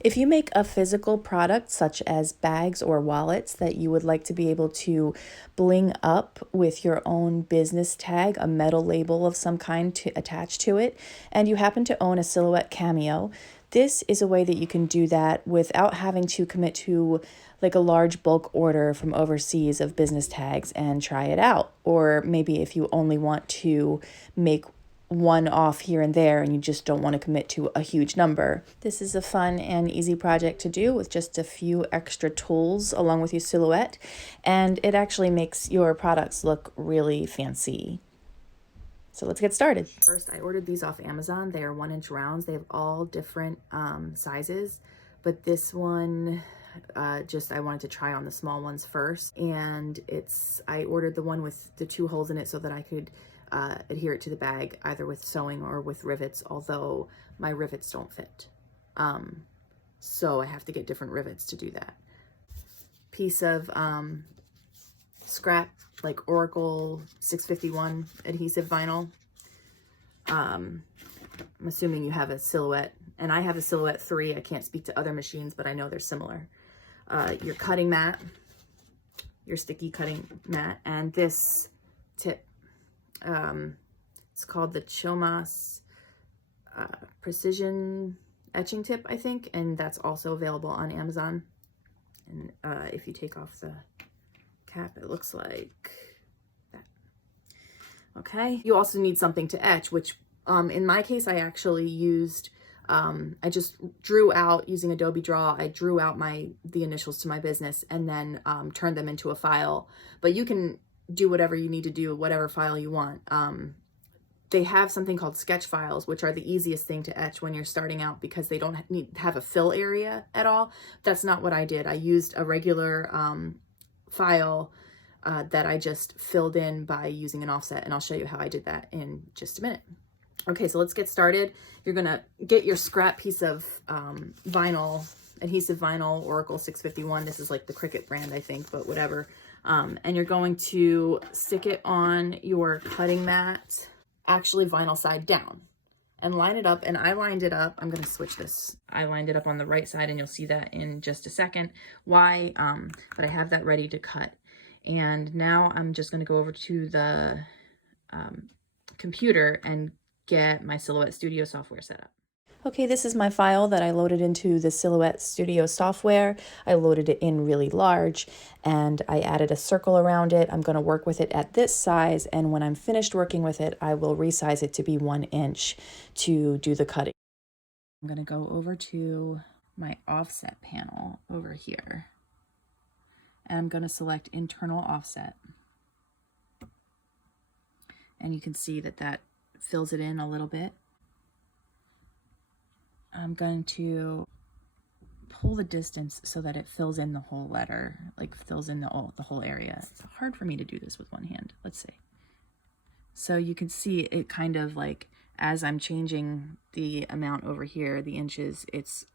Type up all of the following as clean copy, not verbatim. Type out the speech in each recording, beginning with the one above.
If you make a physical product such as bags or wallets that you would like to be able to bling up with your own business tag, a metal label of some kind to attach to it, and you happen to own a Silhouette Cameo, this is a way that you can do that without having to commit to like a large bulk order from overseas of business tags and try it out. Or maybe if you only want to make one off here and there and you just don't want to commit to a huge number. This is a fun and easy project to do with just a few extra tools along with your silhouette, and it actually makes your products look really fancy. So let's get started. First, I ordered these off Amazon. They are 1-inch rounds. They have all different sizes, but this one I wanted to try on the small ones first, and I ordered the one with the 2 holes in it so that I could adhere it to the bag either with sewing or with rivets, although my rivets don't fit. So I have to get different rivets to do that. Piece of scrap, like Oracle 651 adhesive vinyl. I'm assuming you have a Silhouette, and I have a Silhouette 3. I can't speak to other machines, but I know they're similar. Your cutting mat, your sticky cutting mat, and this tip. It's called the Chomas Precision Etching Tip, I think, and that's also available on Amazon. And if you take off the cap, it looks like that. Okay, you also need something to etch, which in my case, I actually used, I just drew out using Adobe Draw. I drew out the initials to my business and then turned them into a file. But you can do whatever you need to do, whatever file you want. They have something called sketch files, which are the easiest thing to etch when you're starting out because they don't have a fill area at all. That's not what I did. I used a regular file that I just filled in by using an offset, and I'll show you how I did that in just a minute. Okay, so let's get started. You're gonna get your scrap piece of vinyl, adhesive vinyl, Oracle 651. This is like the Cricut brand, I think, but whatever. And you're going to stick it on your cutting mat, actually vinyl side down, and line it up. And I lined it up. I'm going to switch this. I lined it up on the right side, and you'll see that in just a second. Why? But I have that ready to cut. And now I'm just going to go over to the computer and get my Silhouette Studio software set up. Okay, this is my file that I loaded into the Silhouette Studio software. I loaded it in really large and I added a circle around it. I'm going to work with it at this size, and when I'm finished working with it, I will resize it to be 1 inch to do the cutting. I'm going to go over to my offset panel over here, and I'm going to select internal offset. And you can see that fills it in a little bit. I'm going to pull the distance so that it fills in the whole letter, like fills in the whole area. It's hard for me to do this with one hand. Let's see. So you can see it kind of like, as I'm changing the amount over here, the inches, it's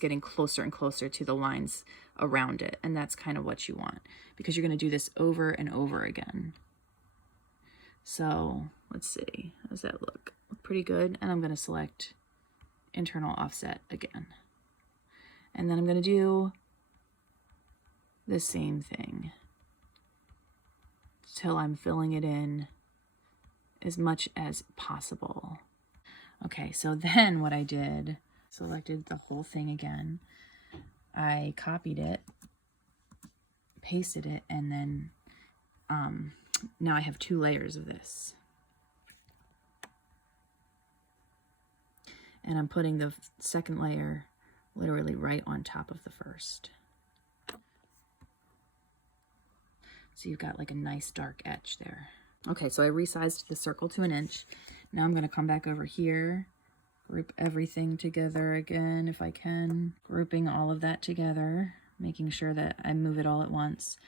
getting closer and closer to the lines around it. And that's kind of what you want, because you're going to do this over and over again. So let's see, how does that look? Pretty good. And I'm going to select internal offset again. And then I'm going to do the same thing till I'm filling it in as much as possible. Okay, so then what I did, selected the whole thing again. I copied it, pasted it, and then now I have 2 layers of this. And I'm putting the second layer literally right on top of the first. So you've got like a nice dark etch there. Okay, so I resized the circle to 1 inch. Now I'm going to come back over here, group everything together again if I can, grouping all of that together, making sure that I move it all at once.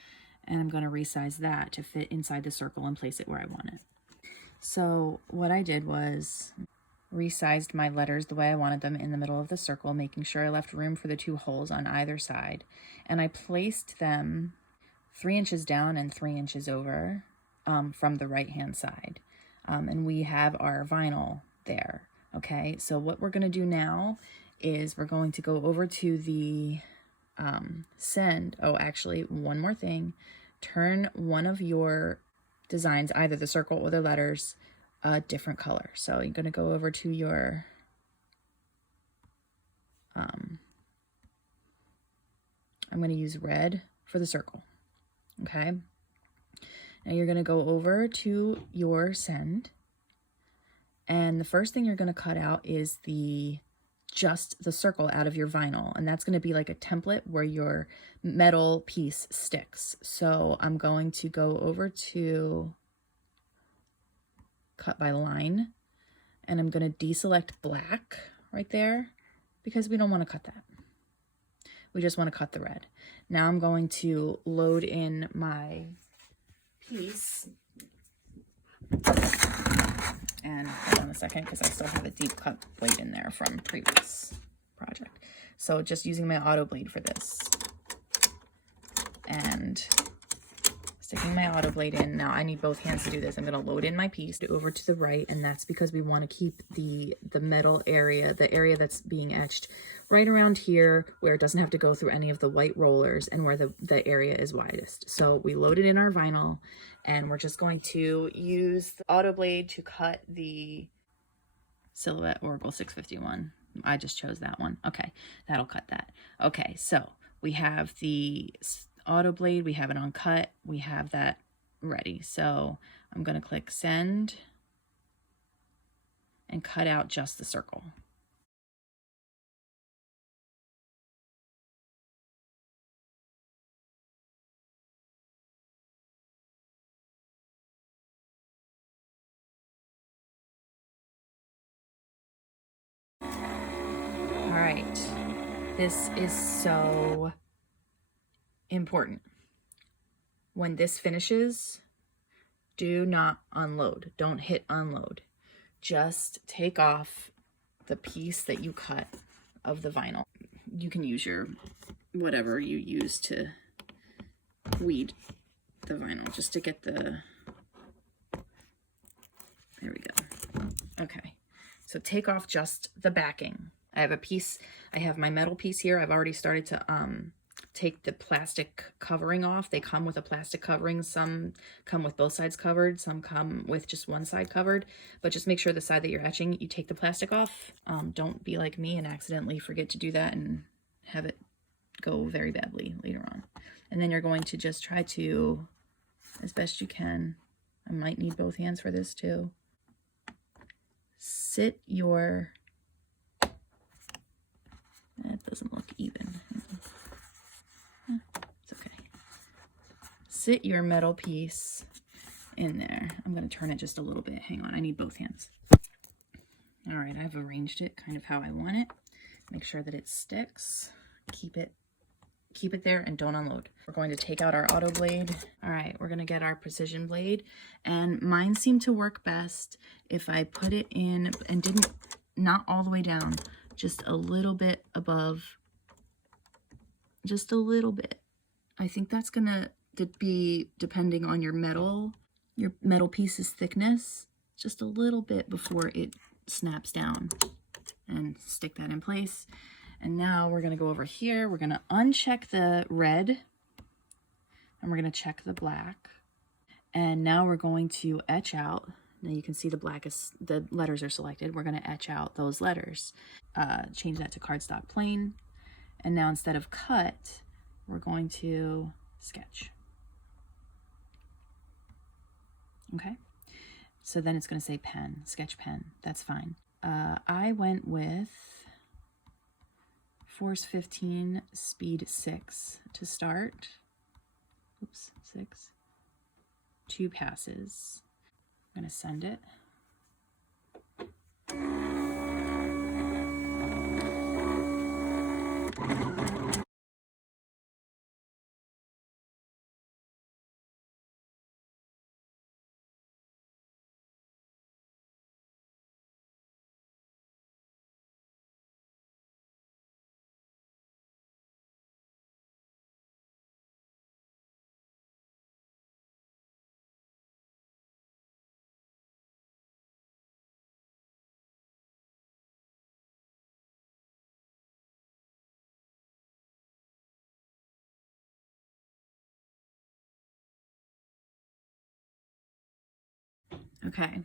And I'm going to resize that to fit inside the circle and place it where I want it. So what I did was resized my letters the way I wanted them in the middle of the circle, making sure I left room for the 2 holes on either side. And I placed them 3 inches down and 3 inches over from the right-hand side. And we have our vinyl there. Okay, so what we're going to do now is we're going to go over to the send. Oh, actually, one more thing. Turn one of your designs, either the circle or the letters, a different color. So you're going to go over to your I'm going to use red for the circle. Okay. Now you're going to go over to your send. And the first thing you're going to cut out is just the circle out of your vinyl. And that's going to be like a template where your metal piece sticks. So I'm going to go over to cut by line, and I'm going to deselect black right there because we don't want to cut that. We just want to cut the red. Now I'm going to load in my piece. And hold on a second, because I still have a deep cut blade in there from previous project. So just using my auto blade for this. And sticking my auto blade in. Now I need both hands to do this. I'm going to load in my piece over to the right, and that's because we want to keep the metal area, the area that's being etched, right around here where it doesn't have to go through any of the white rollers and where the area is widest. So we loaded in our vinyl, and we're just going to use the auto blade to cut the Silhouette Oracle 651. I just chose that one. Okay, that'll cut that. Okay, so we have the auto blade, we have it on cut, we have that ready. So I'm going to click send and cut out just the circle. All right, this is so important. When this finishes, do not unload. Don't hit unload. Just take off the piece that you cut of the vinyl. You can use your whatever you use to weed the vinyl just to get the, there we go. Okay, so take off just the backing. I have a piece, I have my metal piece here. I've already started to take the plastic covering off. They come with a plastic covering. Some come with both sides covered. Some come with just one side covered. But just make sure the side that you're etching, you take the plastic off. Don't be like me and accidentally forget to do that and have it go very badly later on. And then you're going to just try to, as best you can, I might need both hands for this too, sit your, that doesn't look even. It's okay. Sit your metal piece in there. I'm going to turn it just a little bit. Hang on, I need both hands. All right, I've arranged it kind of how I want it. Make sure that it sticks. Keep it there and don't unload. We're going to take out our auto blade. All right, we're going to get our precision blade, and mine seemed to work best if I put it in and not all the way down, just a little bit above, just a little bit. I think that's gonna be depending on your metal piece's thickness, just a little bit before it snaps down, and stick that in place. And now we're gonna go over here, we're gonna uncheck the red, and we're gonna check the black. And now we're going to etch out. Now you can see the letters are selected. We're gonna etch out those letters. Change that to cardstock plain. And now instead of cut, we're going to sketch. Okay, so then it's going to say pen, sketch pen. That's fine. I went with force 15, speed 6 to start. Oops, 6. 2 passes. I'm going to send it. Okay,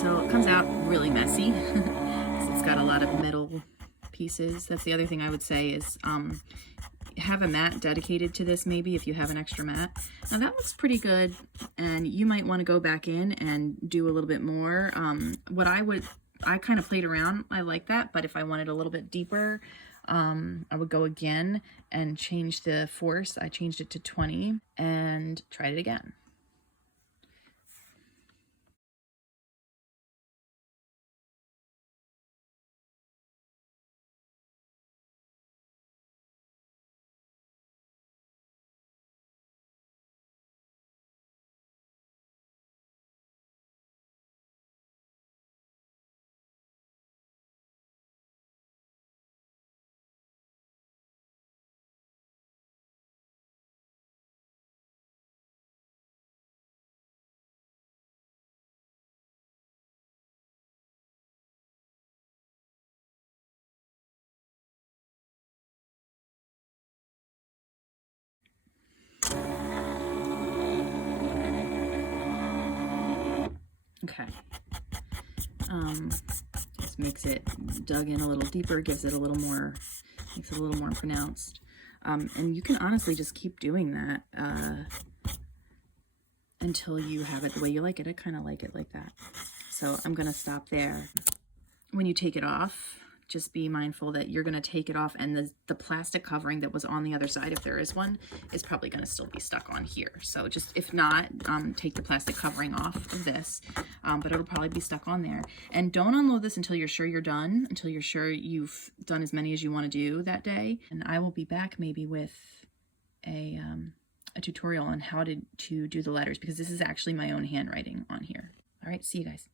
so it comes out really messy. It's got a lot of metal pieces. That's the other thing I would say is have a mat dedicated to this, maybe, if you have an extra mat. Now that looks pretty good, and you might want to go back in and do a little bit more. I kind of played around. I like that, but if I wanted a little bit deeper, I would go again and change the force. I changed it to 20 and tried it again. Okay. Just makes it dug in a little deeper, gives it a little more, makes it a little more pronounced. And you can honestly just keep doing that until you have it the way you like it. I kind of like it like that. So I'm going to stop there. When you take it off, just be mindful that you're going to take it off, and the plastic covering that was on the other side, if there is one, is probably going to still be stuck on here. So just, if not, take the plastic covering off of this, but it'll probably be stuck on there. And don't unload this until you're sure you're done, until you're sure you've done as many as you want to do that day. And I will be back maybe with a tutorial on how to do the letters, because this is actually my own handwriting on here. All right, see you guys.